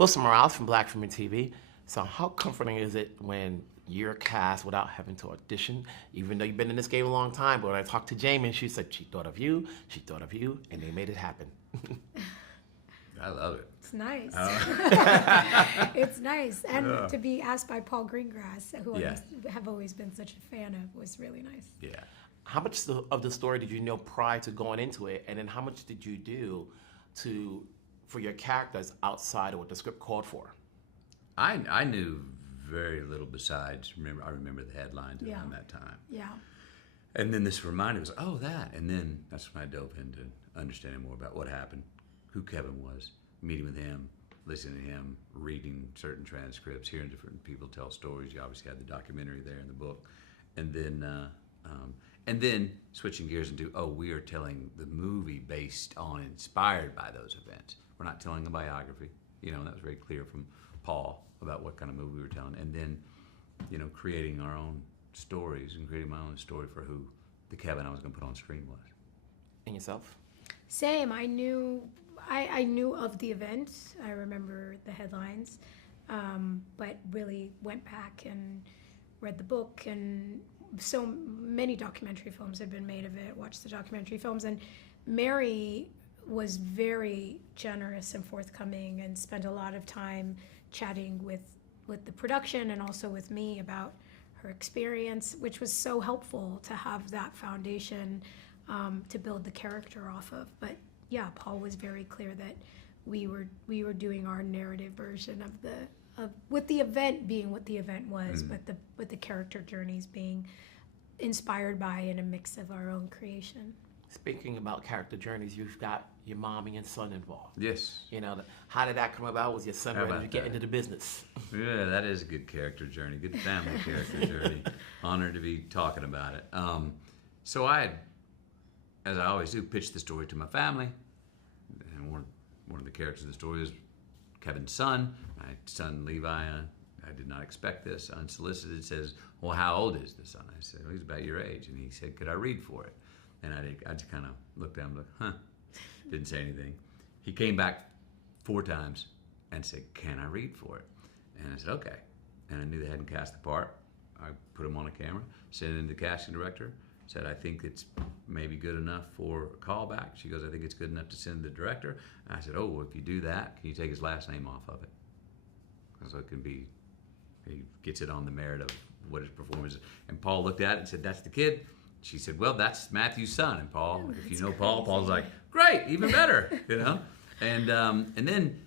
Wilson Morales from Black Film and TV. So how comforting is it when you're cast without having to audition, even though you've been in this game a long time? But when I talked to Jamie, she said she thought of you, and they made it happen. I love it. It's nice. It's nice. And to be asked by Paul Greengrass, who I have always been such a fan of, was really nice. Yeah. How much of the story did you know prior to going into it? And then how much did you do for your characters outside of what the script called for? I knew very little besides, I remember the headlines around that time. Yeah. And then this reminder was, oh, that. And then that's when I dove into understanding more about what happened, who Kevin was, meeting with him, listening to him, reading certain transcripts, hearing different people tell stories. You obviously had the documentary there in the book. And then switching gears into, we are telling the movie based on, inspired by those events. We're not telling a biography. And that was very clear from Paul about what kind of movie we were telling. And then, creating our own stories and creating my own story for who the Kevin I was going to put on screen was. And yourself? Same. I knew of the event. I remember the headlines, but really went back and read the book, and so many documentary films had been made of it, watched the documentary films, and Mary was very generous and forthcoming and spent a lot of time chatting with the production and also with me about her experience, which was so helpful to have that foundation to build the character off of. But yeah, Paul was very clear that we were doing our narrative version of with the event being what the event was, but the character journeys being inspired by and a mix of our own creation. Speaking about character journeys, you've got your mom and your son involved. Yes. How did that come about? Was your son ready to get into the business? Yeah, that is a good character journey, good family character journey. Honored to be talking about it. So I had, as I always do, pitched the story to my family. And one of the characters of the story is Kevin's son. My son Levi, I did not expect this, unsolicited, says, well, how old is the son? I said, well, he's about your age. And he said, could I read for it? And I just kind of looked at him like, didn't say anything. He came back 4 times and said, can I read for it? And I said, okay. And I knew they hadn't cast the part. I put him on a camera, sent it to the casting director, said, I think it's maybe good enough for a callback. She goes, I think it's good enough to send to the director. And I said, well, if you do that, can you take his last name off of it? So it can be, he gets it on the merit of what his performance is. And Paul looked at it and said, that's the kid. She said, well, that's Matthew's son. And Paul, if you know Paul, Paul's like, great, even better, And then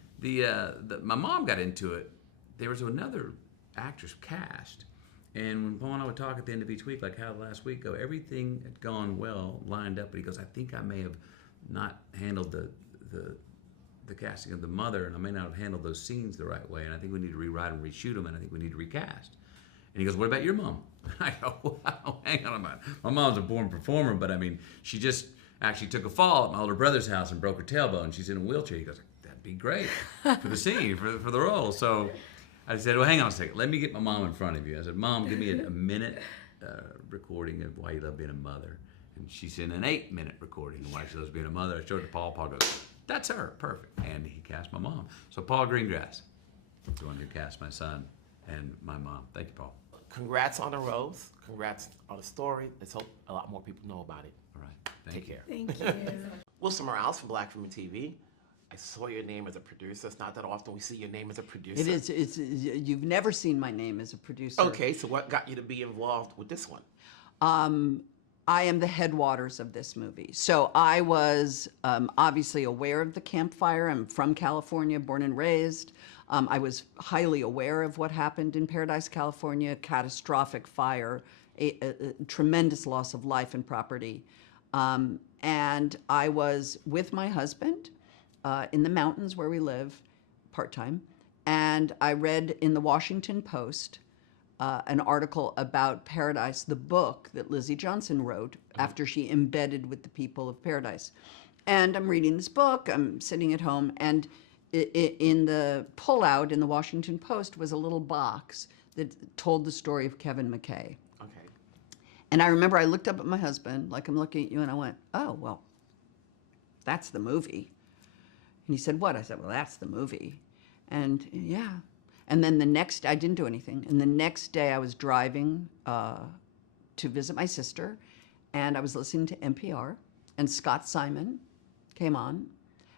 my mom got into it. There was another actress cast. And when Paul and I would talk at the end of each week, like how last week go, everything had gone well, lined up. But he goes, I think I may have not handled the casting of the mother, and I may not have handled those scenes the right way. And I think we need to rewrite and reshoot them, and I think we need to recast. And he goes, what about your mom? I go, wow, hang on a minute. My mom's a born performer, but I mean, she just actually took a fall at my older brother's house and broke her tailbone. She's in a wheelchair. He goes, that'd be great for the scene, for the role. So I said, well, hang on a second. Let me get my mom in front of you. I said, Mom, give me a minute recording of why you love being a mother. And she's in an 8-minute recording of why she loves being a mother. I showed it to Paul. Paul goes, that's her, perfect. And he cast my mom. So Paul Greengrass is the one who cast my son and my mom. Thank you, Paul. Congrats on the rose. Congrats on the story. Let's hope a lot more people know about it. All right. Take care. Thank you. Wilson Morales from Black Film and TV. I saw your name as a producer. It's not that often we see your name as a producer. It is. You've never seen my name as a producer. Okay, so what got you to be involved with this one? I am the headwaters of this movie. So I was obviously aware of the campfire. I'm from California, born and raised. I was highly aware of what happened in Paradise, California, catastrophic fire, a tremendous loss of life and property. And I was with my husband in the mountains where we live, part-time, and I read in the Washington Post an article about Paradise, the book that Lizzie Johnson wrote after she embedded with the people of Paradise. And I'm reading this book, I'm sitting at home, and in the pullout in the Washington Post was a little box that told the story of Kevin McKay. Okay. And I remember I looked up at my husband, like I'm looking at you, and I went, oh, well, that's the movie. And he said, what? I said, well, that's the movie. And yeah. And then the next, I didn't do anything. And the next day I was driving to visit my sister, and I was listening to NPR, and Scott Simon came on,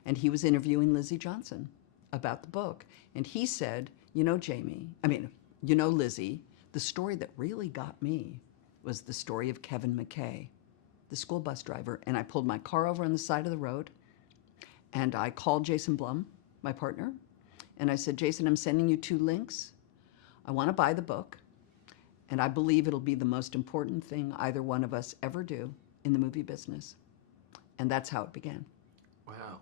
and he was interviewing Lizzie Johnson about the book. And he said, Lizzie, the story that really got me was the story of Kevin McKay, the school bus driver. And I pulled my car over on the side of the road, and I called Jason Blum, my partner, and I said, Jason, I'm sending you 2 links. I want to buy the book, and I believe it'll be the most important thing either one of us ever do in the movie business. And that's how it began. Wow.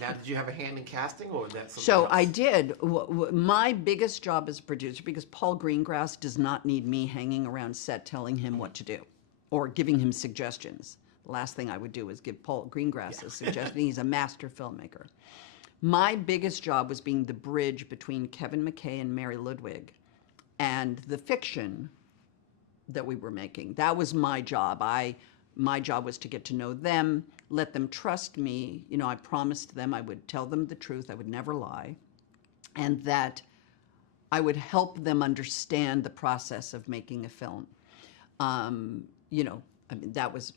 Now, did you have a hand in casting, or was that something So else? I did. My biggest job as a producer, because Paul Greengrass does not need me hanging around set telling him what to do or giving him suggestions. The last thing I would do is give Paul Greengrass a suggestion. He's a master filmmaker. My biggest job was being the bridge between Kevin McKay and Mary Ludwig and the fiction that we were making. That was my job. My job was to get to know them, let them trust me. I promised them I would tell them the truth, I would never lie, and that I would help them understand the process of making a film. That was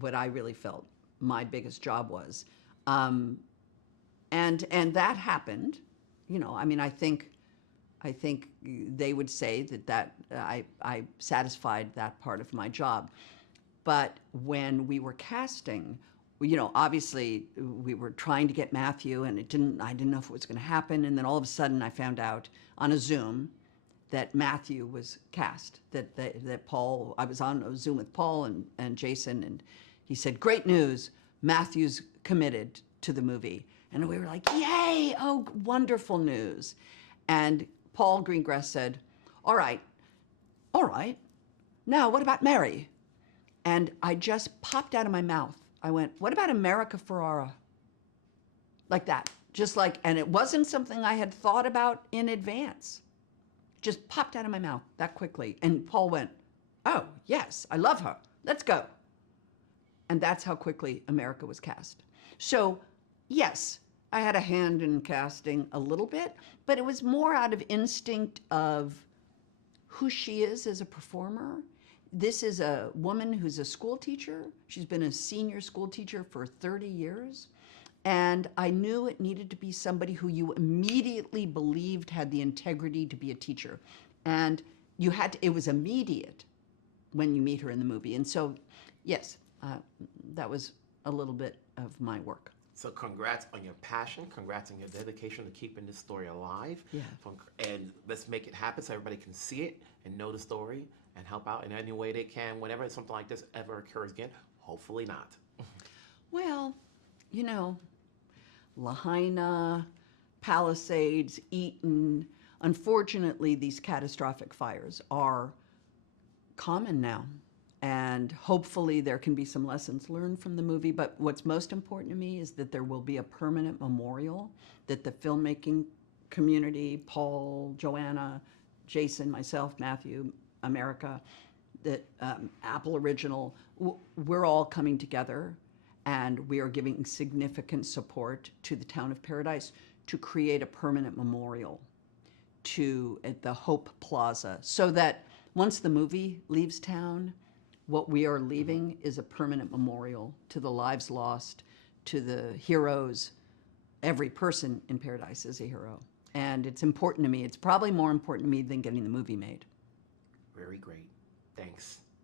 what I really felt my biggest job was. And that happened. I think they would say that I satisfied that part of my job. But when we were casting, obviously we were trying to get Matthew, and I didn't know if it was going to happen. And then all of a sudden I found out on a Zoom that Matthew was cast, that Paul, I was on a Zoom with Paul and Jason, and he said, great news, Matthew's committed to the movie. And we were like, yay, oh, wonderful news. And Paul Greengrass said, all right, now what about Mary? And I just popped out of my mouth. I went, what about America Ferrera? Like that, and it wasn't something I had thought about in advance. Just popped out of my mouth that quickly. And Paul went, oh, yes, I love her, let's go. And that's how quickly America was cast. So, yes, I had a hand in casting a little bit, but it was more out of instinct of who she is as a performer. This is a woman who's a school teacher. She's been a senior school teacher for 30 years. And I knew it needed to be somebody who you immediately believed had the integrity to be a teacher. And it was immediate when you meet her in the movie. And so, yes, that was a little bit of my work. So congrats on your passion. Congrats on your dedication to keeping this story alive. Yeah. And let's make it happen so everybody can see it and know the story and help out in any way they can whenever something like this ever occurs again. Hopefully not. Well, Lahaina, Palisades, Eaton, unfortunately, these catastrophic fires are common now. And hopefully there can be some lessons learned from the movie. But what's most important to me is that there will be a permanent memorial that the filmmaking community, Paul, Joanna, Jason, myself, Matthew, America, that Apple Original, we're all coming together, and we are giving significant support to the town of Paradise to create a permanent memorial at the Hope Plaza, so that once the movie leaves town, what we are leaving is a permanent memorial to the lives lost, to the heroes. Every person in Paradise is a hero. And it's important to me. It's probably more important to me than getting the movie made. Very great. Thanks.